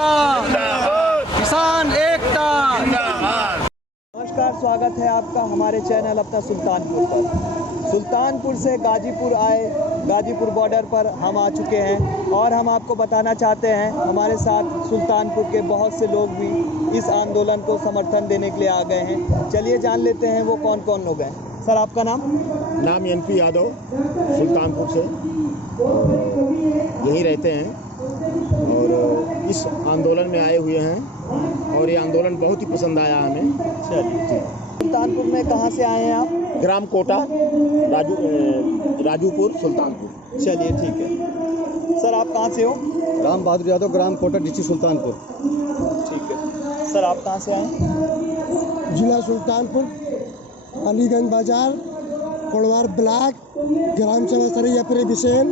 एकता, किसान एकता। नमस्कार, स्वागत है आपका हमारे चैनल अपना सुल्तानपुर पर। सुल्तानपुर से गाजीपुर आए, गाजीपुर बॉर्डर पर हम आ चुके हैं और हम आपको बताना चाहते हैं हमारे साथ सुल्तानपुर के बहुत से लोग भी इस आंदोलन को समर्थन देने के लिए आ गए हैं। चलिए जान लेते हैं वो कौन कौन लोग हैं। सर, आपका नाम? NP यादव, सुल्तानपुर से यहीं रहते हैं और इस आंदोलन में आए हुए हैं और ये आंदोलन बहुत ही पसंद आया हमें। चलिए, सुल्तानपुर में कहाँ से आए हैं आप? ग्राम कोटा, राजूपुर, सुल्तानपुर। चलिए, ठीक है। सर, आप कहाँ से हो? राम बहादुर यादव, ग्राम कोटा, डिस्ट्रिक्ट सुल्तानपुर। ठीक है। सर, आप कहाँ से आए? जिला सुल्तानपुर, अलीगंज बाजार, कोड़वार ब्लॉक, ग्राम सभा सरैया बिसेन,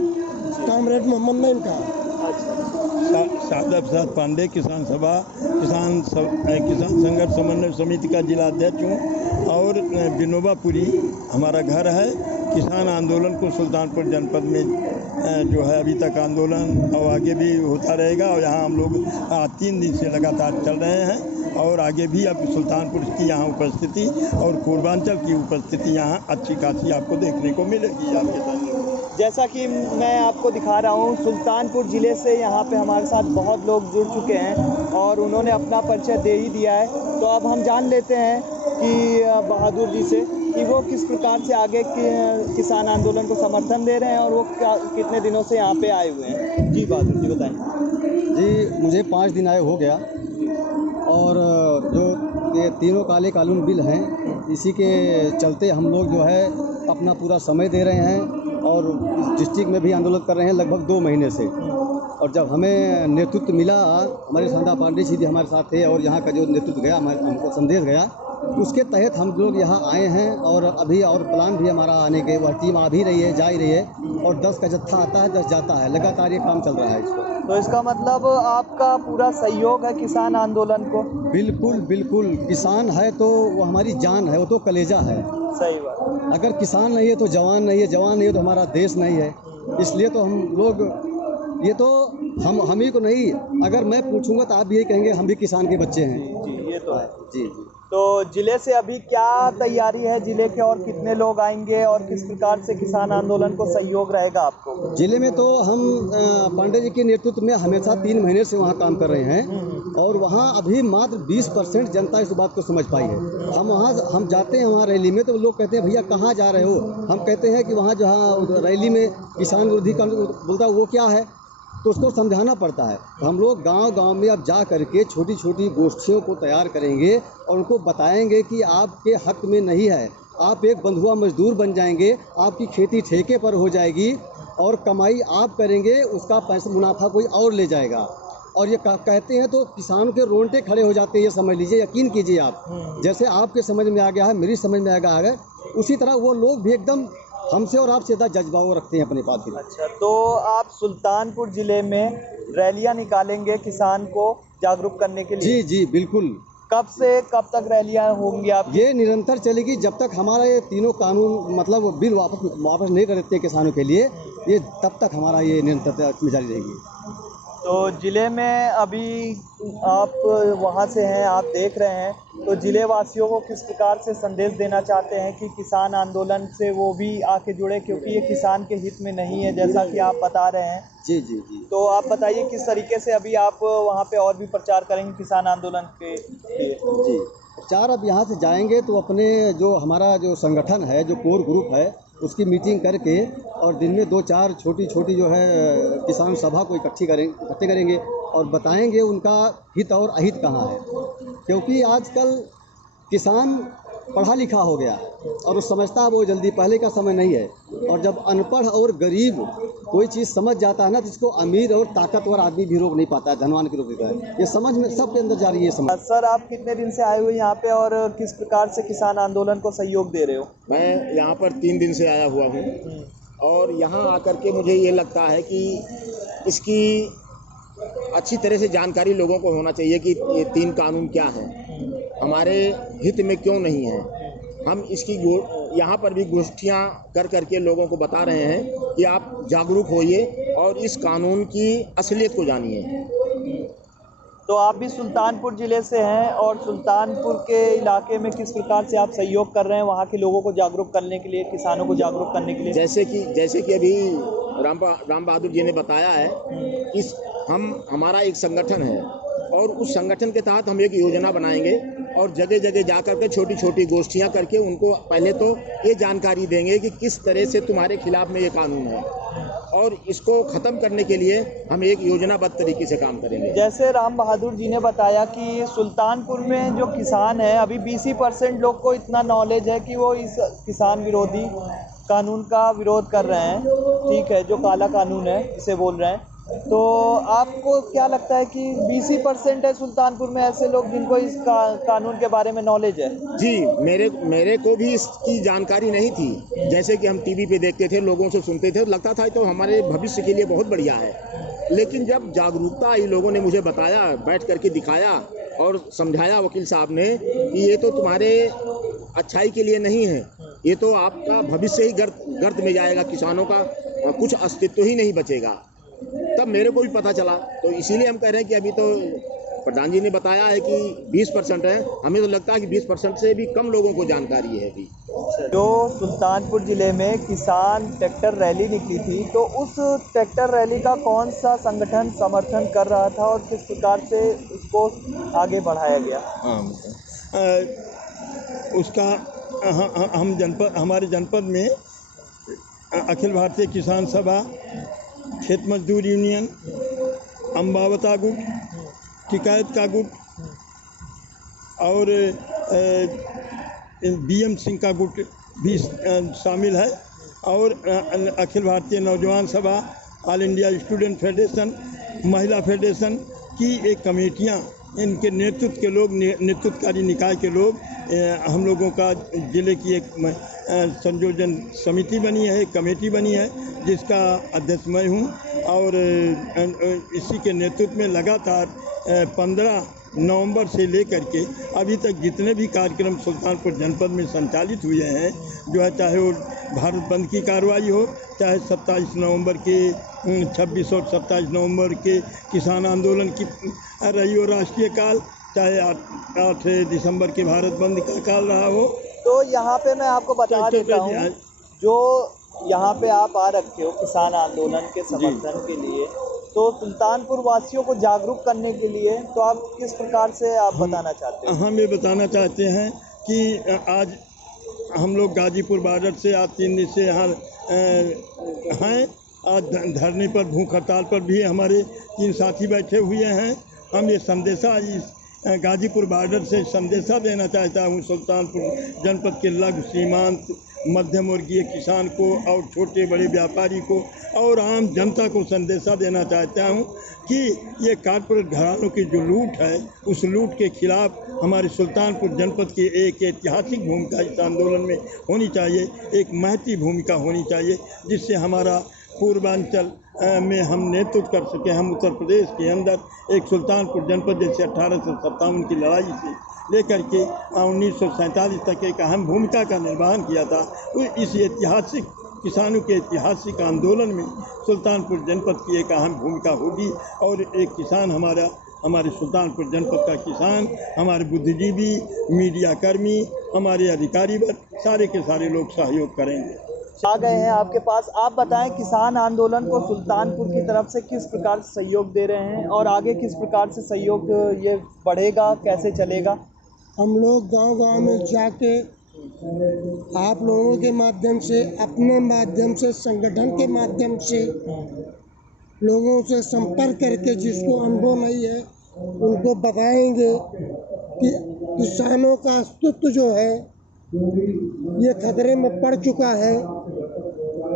कामरेड मोहम्मद नईम का। सादब साद पांडे, किसान सभा, किसान संघर्ष समन्वय समिति का जिला अध्यक्ष हूँ और विनोबापुरी हमारा घर है। किसान आंदोलन को सुल्तानपुर जनपद में जो है अभी तक आंदोलन और आगे भी होता रहेगा और यहाँ हम लोग 3 दिन से लगातार चल रहे हैं और आगे भी अब सुल्तानपुर की यहाँ उपस्थिति और पूर्वांचल की उपस्थिति यहाँ अच्छी खासी आपको देखने को मिलेगी आपके सामने। जैसा कि मैं आपको दिखा रहा हूँ, सुल्तानपुर ज़िले से यहाँ पे हमारे साथ बहुत लोग जुड़ चुके हैं और उन्होंने अपना परिचय दे ही दिया है। तो अब हम जान लेते हैं कि बहादुर जी से कि वो किस प्रकार से आगे किसान आंदोलन को समर्थन दे रहे हैं और वो कितने दिनों से यहाँ पे आए हुए हैं। जी बहादुर जी, बताएं। जी, मुझे 5 दिन आए हो गया और जो ये तीनों काले कानून बिल हैं, इसी के चलते हम लोग जो है अपना पूरा समय दे रहे हैं और इस डिस्ट्रिक्ट में भी आंदोलन कर रहे हैं लगभग 2 महीने से। और जब हमें नेतृत्व मिला, हमारे संध्या पांडे जी भी हमारे साथ थे और यहाँ का जो नेतृत्व गया, हमको संदेश गया, उसके तहत हम लोग यहाँ आए हैं और अभी और प्लान भी हमारा आने के, वह टीम आ भी रही है, जा ही रही है और 10 का जत्था आता है, 10 जाता है। लगातार ये काम चल रहा है इसको। तो इसका मतलब आपका पूरा सहयोग है किसान आंदोलन को? बिल्कुल बिल्कुल, किसान है तो वो हमारी जान है, वो तो कलेजा है। सही बात। अगर किसान नहीं है तो जवान नहीं है, जवान नहीं है तो हमारा देश नहीं है। इसलिए तो हम लोग, ये तो हम ही को नहीं, अगर मैं पूछूंगा तो आप भी यही कहेंगे हम भी किसान के बच्चे हैं। जी, ये तो है। जी। तो ज़िले से अभी क्या तैयारी है ज़िले के, और कितने लोग आएंगे और किस प्रकार से किसान आंदोलन को सहयोग रहेगा आपको? जिले में तो हम पांडे जी के नेतृत्व में हमेशा 3 महीने से वहाँ काम कर रहे हैं और वहाँ अभी मात्र 20% जनता इस बात को समझ पाई है। हम जाते हैं वहाँ रैली में तो लोग कहते हैं भैया कहाँ जा रहे हो? हम कहते हैं कि वहाँ जहाँ रैली में किसान विरोधी कानून बोलता है वो क्या है, तो उसको समझाना पड़ता है। तो हम लोग गांव-गांव में अब जा करके छोटी छोटी गोष्ठियों को तैयार करेंगे और उनको बताएंगे कि आपके हक में नहीं है, आप एक बंधुआ मजदूर बन जाएंगे, आपकी खेती ठेके पर हो जाएगी और कमाई आप करेंगे, उसका पैसा मुनाफा कोई और ले जाएगा। और ये कहते हैं तो किसानों के रोंगटे खड़े हो जाते हैं, ये समझ लीजिए, यकीन कीजिए आप। जैसे आपके समझ में आ गया है, मेरी समझ में आ गया है, उसी तरह वो लोग भी एकदम हमसे और आपसे ज़्यादा जज्बा वो रखते हैं अपने पास ही। अच्छा, तो आप सुल्तानपुर ज़िले में रैलियां निकालेंगे किसान को जागरूक करने के लिए? जी जी बिल्कुल। कब से कब तक रैलियां होंगी आप? ये निरंतर चलेगी जब तक हमारा ये तीनों कानून मतलब बिल वापस नहीं कर देते किसानों के लिए, ये तब तक हमारा ये निरंतरता जारी रहेगी। तो ज़िले में अभी आप वहाँ से हैं, आप देख रहे हैं, तो ज़िले वासियों को किस प्रकार से संदेश देना चाहते हैं कि किसान आंदोलन से वो भी आके जुड़े, क्योंकि ये किसान के हित में नहीं है जैसा कि आप बता रहे हैं। जी जी जी। तो आप बताइए किस तरीके से अभी आप वहाँ पे और भी प्रचार करेंगे किसान आंदोलन के लिए? जी, प्रचार अब यहाँ से जाएंगे तो अपने जो हमारा जो संगठन है, जो कोर ग्रुप है, उसकी मीटिंग करके और दिन में 2-4 छोटी छोटी जो है किसान सभा को इकट्ठे करेंगे और बताएंगे उनका हित और अहित कहाँ है। क्योंकि आजकल किसान पढ़ा लिखा हो गया और वो समझता है वो जल्दी, पहले का समय नहीं है। और जब अनपढ़ और गरीब कोई चीज़ समझ जाता है ना, तो इसको अमीर और ताकतवर आदमी भी रोक नहीं पाता है, धनवान भी रोक देता है। ये समझ में सबके अंदर जा रही है ये समझ। सर, आप कितने दिन से आए हुए यहाँ पे और किस प्रकार से किसान आंदोलन को सहयोग दे रहे हो? मैं यहाँ पर 3 दिन से आया हुआ हूँ और यहाँ आकर के मुझे ये लगता है कि इसकी अच्छी तरह से जानकारी लोगों को होना चाहिए कि ये 3 कानून क्या हैं, हमारे हित में क्यों नहीं है। हम इसकी यहाँ पर भी गोष्ठियाँ कर करके लोगों को बता रहे हैं कि आप जागरूक होइए और इस कानून की असलियत को जानिए। तो आप भी सुल्तानपुर ज़िले से हैं और सुल्तानपुर के इलाके में किस प्रकार से आप सहयोग कर रहे हैं वहाँ के लोगों को जागरूक करने के लिए, किसानों को जागरूक करने के लिए? जैसे कि अभी राम बहादुर जी ने बताया है कि हमारा एक संगठन है और उस संगठन के तहत हम एक योजना बनाएंगे और जगह जगह जा कर के छोटी छोटी गोष्ठियां करके उनको पहले तो ये जानकारी देंगे कि किस तरह से तुम्हारे खिलाफ में ये कानून है और इसको ख़त्म करने के लिए हम एक योजनाबद्ध तरीके से काम करेंगे। जैसे राम बहादुर जी ने बताया कि सुल्तानपुर में जो किसान है अभी 20% लोग को इतना नॉलेज है कि वो इस किसान विरोधी कानून का विरोध कर रहे हैं, ठीक है, जो काला कानून है इसे बोल रहे हैं। तो आपको क्या लगता है कि 20% है सुल्तानपुर में ऐसे लोग जिनको इस कानून के बारे में नॉलेज है? जी, मेरे को भी इसकी जानकारी नहीं थी। जैसे कि हम टीवी पे देखते थे, लोगों से सुनते थे, लगता था तो हमारे भविष्य के लिए बहुत बढ़िया है। लेकिन जब जागरूकता आई, लोगों ने मुझे बताया, बैठ करके दिखाया और समझाया वकील साहब ने कि ये तो तुम्हारे अच्छाई के लिए नहीं है, ये तो आपका भविष्य ही गर्त में जाएगा, किसानों का कुछ अस्तित्व ही नहीं बचेगा। तब मेरे को भी पता चला, तो इसीलिए हम कह रहे हैं कि अभी तो प्रधान जी ने बताया है कि 20% है, हमें तो लगता है कि 20% से भी कम लोगों को जानकारी है अभी। जो सुल्तानपुर ज़िले में किसान ट्रैक्टर रैली निकली थी, तो उस ट्रैक्टर रैली का कौन सा संगठन समर्थन कर रहा था और किस प्रकार से उसको आगे बढ़ाया गया? उसका हमारे जनपद में अखिल भारतीय किसान सभा, खेत मजदूर यूनियन, अम्बावता गुट, टिकायत का गुट और BM सिंह का गुट भी शामिल है और अखिल भारतीय नौजवान सभा, ऑल इंडिया स्टूडेंट फेडरेशन, महिला फेडरेशन की एक कमेटियां, इनके नेतृत्व के लोग, नेतृत्वकारी निकाय के लोग, हम लोगों का ज़िले की एक संयोजन समिति बनी है, एक कमेटी बनी है जिसका अध्यक्ष मैं हूँ और इसी के नेतृत्व में लगातार 15 नवंबर से लेकर के अभी तक जितने भी कार्यक्रम सुल्तानपुर जनपद में संचालित हुए हैं, जो है चाहे वो भारत बंद की कार्रवाई हो, चाहे 27 नवंबर के 26 और 27 नवंबर के किसान आंदोलन की रही हो राष्ट्रीय काल, चाहे 8 दिसंबर के भारत बंद का काल रहा हो। तो यहाँ पे मैं आपको बता देता हूँ, जो यहाँ पे आप आ रखे हो किसान आंदोलन के समर्थन के लिए, तो सुल्तानपुर वासियों को जागरूक करने के लिए तो आप किस प्रकार से आप बताना चाहते हैं? हम ये बताना चाहते हैं कि आज हम लोग गाजीपुर बॉर्डर से आज 3 दिन से यहाँ हैं। आज धरने पर, भूख हड़ताल पर भी हमारे 3 साथी बैठे हुए हैं। हम ये संदेशा इस गाजीपुर बॉर्डर से संदेशा देना चाहता हूँ सुल्तानपुर जनपद के लघु, सीमांत, मध्यम वर्गीय किसान को और छोटे बड़े व्यापारी को और आम जनता को संदेशा देना चाहता हूँ कि ये कॉर्पोरेट घरानों की जो लूट है, उस लूट के खिलाफ हमारे सुल्तानपुर जनपद की एक ऐतिहासिक भूमिका इस आंदोलन में होनी चाहिए, एक महती भूमिका होनी चाहिए, जिससे हमारा पूर्वांचल में हम नेतृत्व कर सकें। हम उत्तर प्रदेश के अंदर एक सुल्तानपुर जनपद जैसे 1857 की लड़ाई से लेकर के 1947 तक एक अहम भूमिका का निर्वहन किया था। तो इस ऐतिहासिक किसानों के ऐतिहासिक आंदोलन में सुल्तानपुर जनपद की एक अहम भूमिका होगी और एक किसान हमारे सुल्तानपुर जनपद का किसान, हमारे बुद्धिजीवी, मीडिया कर्मी, हमारे अधिकारी वर्ग, सारे के सारे लोग सहयोग करेंगे। आ गए हैं आपके पास, आप बताएं किसान आंदोलन को सुल्तानपुर की तरफ से किस प्रकार से सहयोग दे रहे हैं और आगे किस प्रकार से सहयोग ये बढ़ेगा, कैसे चलेगा? हम लोग गांव-गांव में जाके आप लोगों के माध्यम से, अपने माध्यम से, संगठन के माध्यम से लोगों से संपर्क करके, जिसको अनुभव नहीं है उनको बताएंगे कि किसानों का अस्तित्व जो है ये खतरे में पड़ चुका है।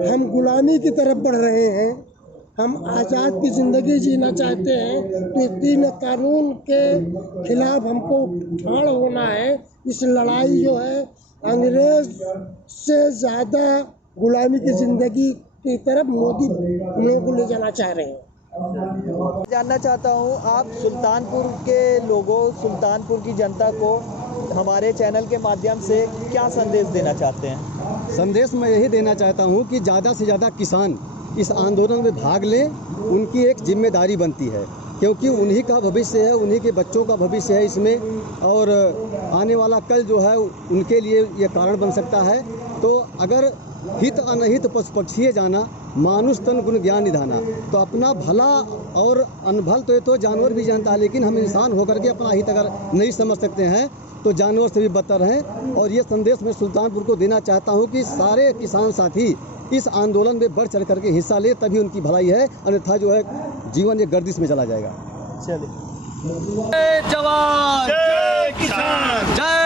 हम गुलामी की तरफ बढ़ रहे हैं, हम आज़ाद की ज़िंदगी जीना चाहते हैं, तो 3 कानून के खिलाफ हमको ठाड़ होना है। इस लड़ाई जो है अंग्रेज से ज़्यादा गुलामी की ज़िंदगी की तरफ मोदी हम लोगों को ले जाना चाह रहे हैं। जानना चाहता हूँ, आप सुल्तानपुर के लोगों, सुल्तानपुर की जनता को हमारे चैनल के माध्यम से क्या संदेश देना चाहते हैं? संदेश मैं यही देना चाहता हूँ कि ज़्यादा से ज़्यादा किसान इस आंदोलन में भाग लें, उनकी एक जिम्मेदारी बनती है। क्योंकि उन्हीं का भविष्य है, उन्हीं के बच्चों का भविष्य है इसमें, और आने वाला कल जो है उनके लिए ये कारण बन सकता है। तो अगर हित अनहित पशु पक्षी जाना, मानुष तन गुण ज्ञान निधाना, तो अपना भला और अनभल तो ये तो जानवर भी जानता है, लेकिन हम इंसान होकर के अपना हित अगर नहीं समझ सकते हैं तो जानवर से भी बदतर हैं। और ये संदेश मैं सुल्तानपुर को देना चाहता हूँ कि सारे किसान साथी इस आंदोलन में बढ़ चढ़ करके हिस्सा ले, तभी उनकी भलाई है, अन्यथा जो है जीवन ये गर्दिश में चला जाएगा। चलिए। जय जवान जय किसान। जय